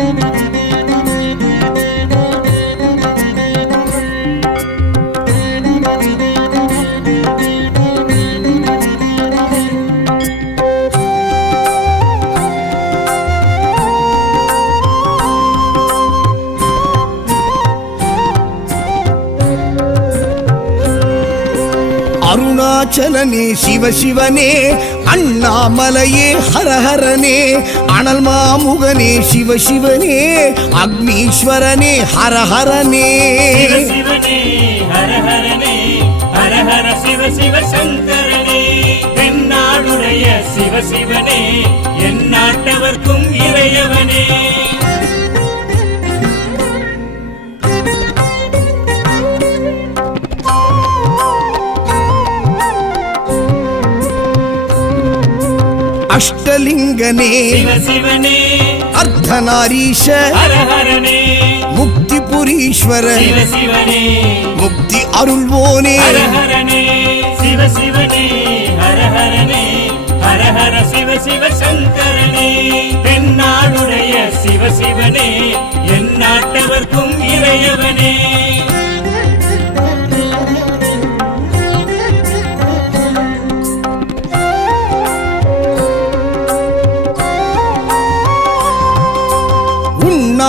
Thank you. அருணாச்சலனே சிவசிவனே அண்ணாமலையே ஹரஹரனே அனல் மாமுகனே சிவ சிவனே அக்னீஸ்வரனே ஹரஹரனே. சிவ சிவ சங்கரனே. தென்னாடுடைய சிவ சிவனே என் நாட்டவர்க்கும் இறையவனே. அஷ்டலிங்கனே சிவ சிவனே. அர்த்தநாரீஷ. சிவ சிவனே. முக்தி அருள்வோனே. சிவ சிவ சங்கரனே. சிவ சிவனே. என்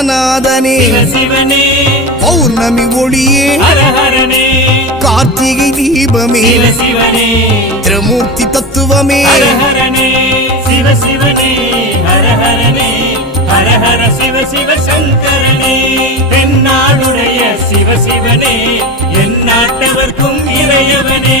சிவனே பௌர்ணமி ஒளியே. கார்த்திகை தீபமே. திரமூர்த்தி தத்துவமே. ஹர ஹரனே சிவ சிவனே ஹர ஹரனே ஹர ஹர சிவ சங்கரனே. தென்னாடுடைய சிவ சிவனே என் நாட்டவர்க்கும் இறையவனே.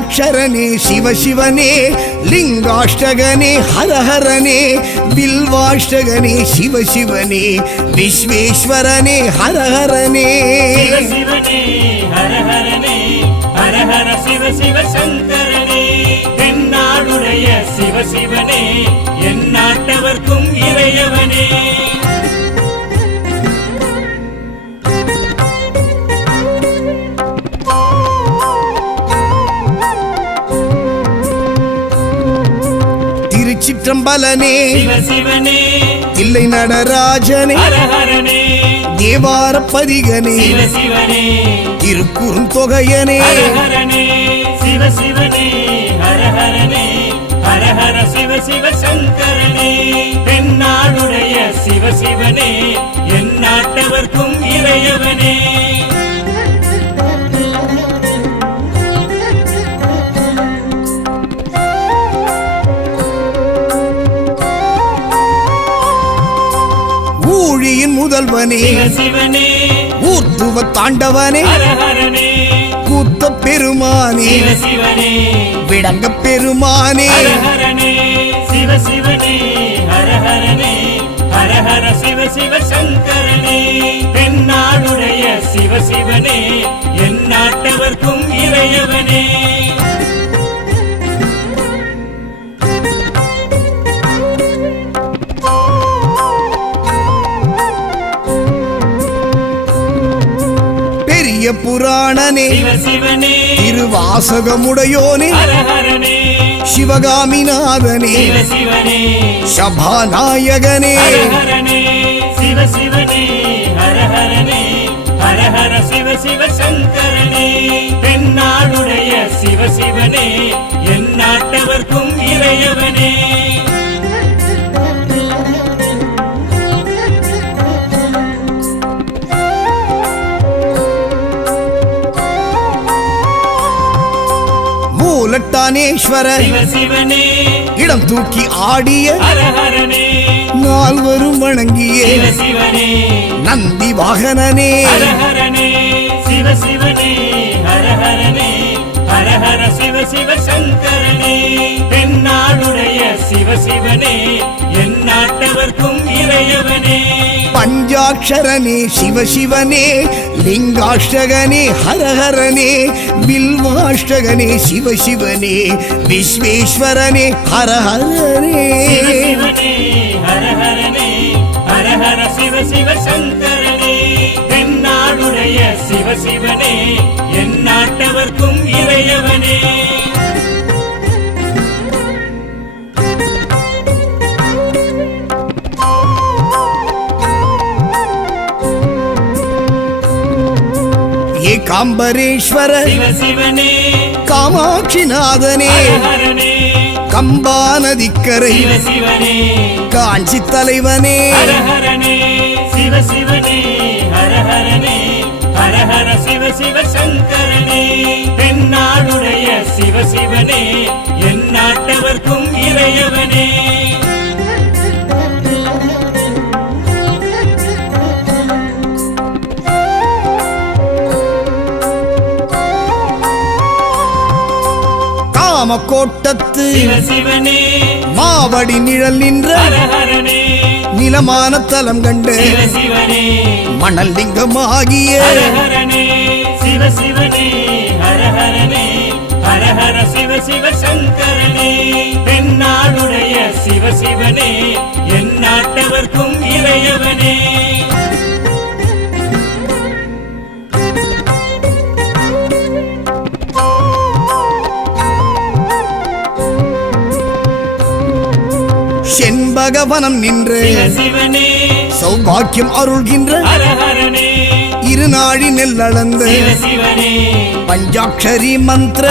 பஞ்சாட்சரனே சிவசிவனே லிங்காஷ்டகனே ஹரஹரனே பில்வாஷ்டகனே சிவசிவனே விஸ்வேஸ்வரனே ஹரஹரனே சிவசிவனே என் நாட்டவர்க்கும் ஹரனே சிவனே. தில்லை நடராஜனே. ஹர ஹரனே தேவார பதிகனே. சிவ சிவனே. திருக்குறுந்தொகையனே ஹர ஹரனே சிவ சங்கரனே. சிவனே. என் நாட்டவர்க்கும் இறையவனே. ஊழியின் முதல்வனே ஊர்த்துவ தாண்டவனே. கூத்த பெருமானே. விடங்க பெருமானே. சிவ சிவனே. ஹர ஹரனே ஹர ஹர சிவ சிவ சங்கரனே. தென்னாடுடைய சிவ சிவனே. என் நாட்டவர்க்கும் இறையவனே சிவ சிவ சங்கரனே. தென்னாடுடைய சிவசிவனே. என் நாட்டவர்க்கும் இறையவனே. மூலட்டானேஸ்வர சிவசிவனே இடம் தூக்கி ஆடிய நால்வரும் வணங்கிய நந்தி வாகனனே. ஹரஹரனே. சிவசிவனே ஹரஹரனே. ஹரஹர சிவ சிவ சங்கரனே. தென்னாடுடைய சிவசிவனே என் நாட்டவர்க்கும் இறையவனே. பஞ்சாட்சரனே சிவசிவனே லிங்காஷ்டகனே ஹரஹரனே வில்வாஷ்டகனே சிவசிவனே விஸ்வேஸ்வரனே ஹரஹரனே. சிவசிவனே ஹரஹர சிவ சிவ சங்கரனே. தென்னாடுடைய சிவசிவனே என் நாட்டவர்க்கும் இறையவனே ஏகாம்பரேஸ்வர சிவசிவனே காமாட்சிநாதனே. கம்பா நதிக்கரை காஞ்சி தலைவனே சிவ சிவ சங்கரனே. தென்னாடுடைய என் நாட்டவர்க்கும் இறையவனே. காமக்கோட்டத்து சிவசிவனே. மாவடி நிழல் நின்ற நிலமான தலம் கண்டு மணல் லிங்கமாகிய சிவசிவனே. என் நாட்டவர்க்கும் இறையவனே. செண்பகவனம் நின்று சௌபாக்கியம் அருள்கின்ற இருநாழி நெல்லளந்து பஞ்சாட்சரி மந்திர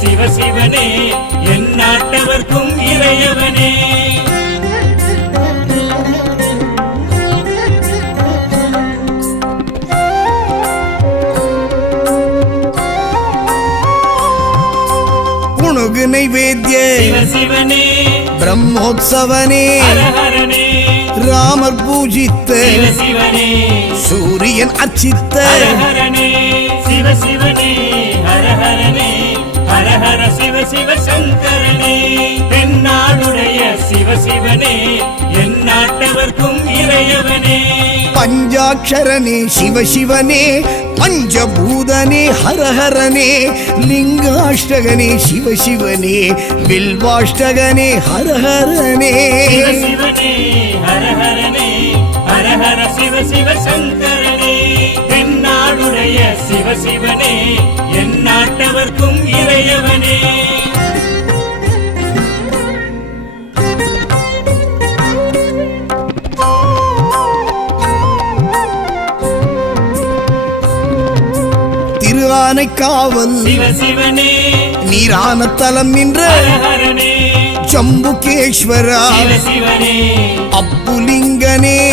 சிவசிவனே என் நாட்டவர்க்கும் இறையவனே. புணுகு நைவேத்திய பிரம்மோத்சவனே ராமர் பூஜித்த சூரியன் அச்சித்த ஹரஹரனே சிவசிவனே தென்னாடுடைய என் நாட்டவர்க்கும் பஞ்சாட்சரனே சிவசிவனே பஞ்சபூதனே ஹரஹரனே லிங்காஷ்டகனே சிவசிவனே வில்வாஷ்டகனே ஹரஹரனே. சிவசிவனே ஹரஹரனே ஹரஹர சிவ சிவ சங்கரனே. தென்னாடுடைய சிவசிவனே என் நாட்டவர்க்கும் இறையவனே. ஆனைக்காவல் சிவசிவனே நீரான தலம் நின்ற ஜம்புகேஸ்வரா. அப்புலிங்கனே.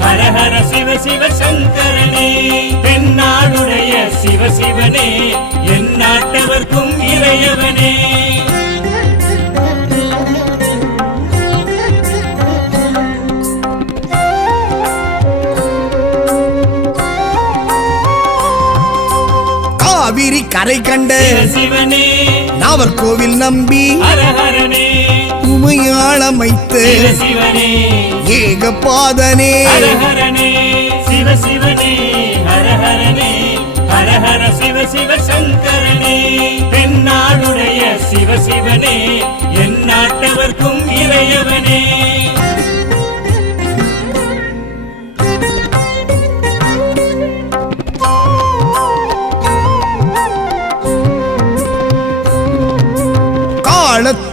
ஹரஹர சிவ சிவ சங்கரனே. தென்னாடுடைய சிவசிவனே என் நாட்டவர்க்கும் இறையவனே. காவிரி கரை கண்ட சிவசிவனே. நாவர்கோவில் நம்பி உமையாளமைத்து சிவ சங்கரனே. தென்னாடுடைய சிவசிவனே. என் நாட்டவர்க்கும் இறையவனே.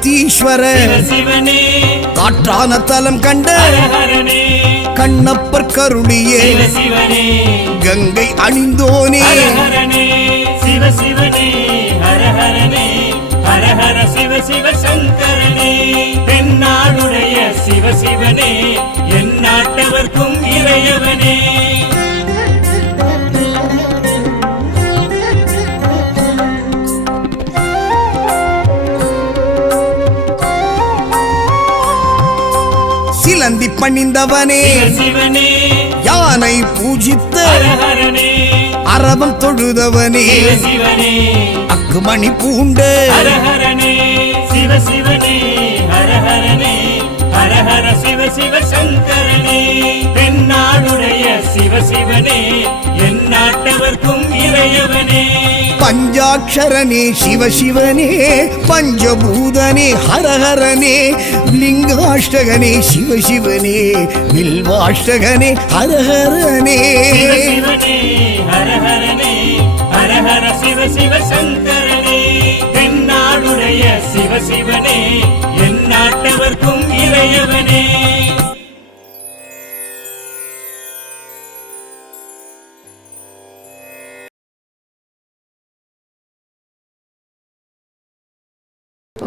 சிவனே. காற்றான தலம் கண்ட கண்ணப்பர் சிவனே. கங்கை அணிந்தோனே. ஹர ஹரனே சிவ சிவனே. ஹர ஹரனே ஹர ஹர சிவ சிவ சங்கரனே. தென்னாடுடைய சிவ சிவனே. என் நாட்டவர்க்கும் இறையவனே. சிலந்தி பணிந்தவனே. யானை பூஜித்த அரவம் தொழுதவனே. அக்குமணி பூண்ட ஹர ஹரனே சிவ சிவ சிவ சங்கரனே. தென்னாடுடைய சிவ சிவனே. என் நாட்டவர்க்கும் இறையவனே. பஞ்சாட்சரனே சிவசிவனே பஞ்சபூதனே ஹரஹரனே லிங்காஷ்டகனே சிவசிவனே வில்வாஷ்டகனே ஹரஹரனே சிவ சிவனே ஹர ஹரனே சிவ சிவனே என் நாட்டவர்க்கும் இறையவனே.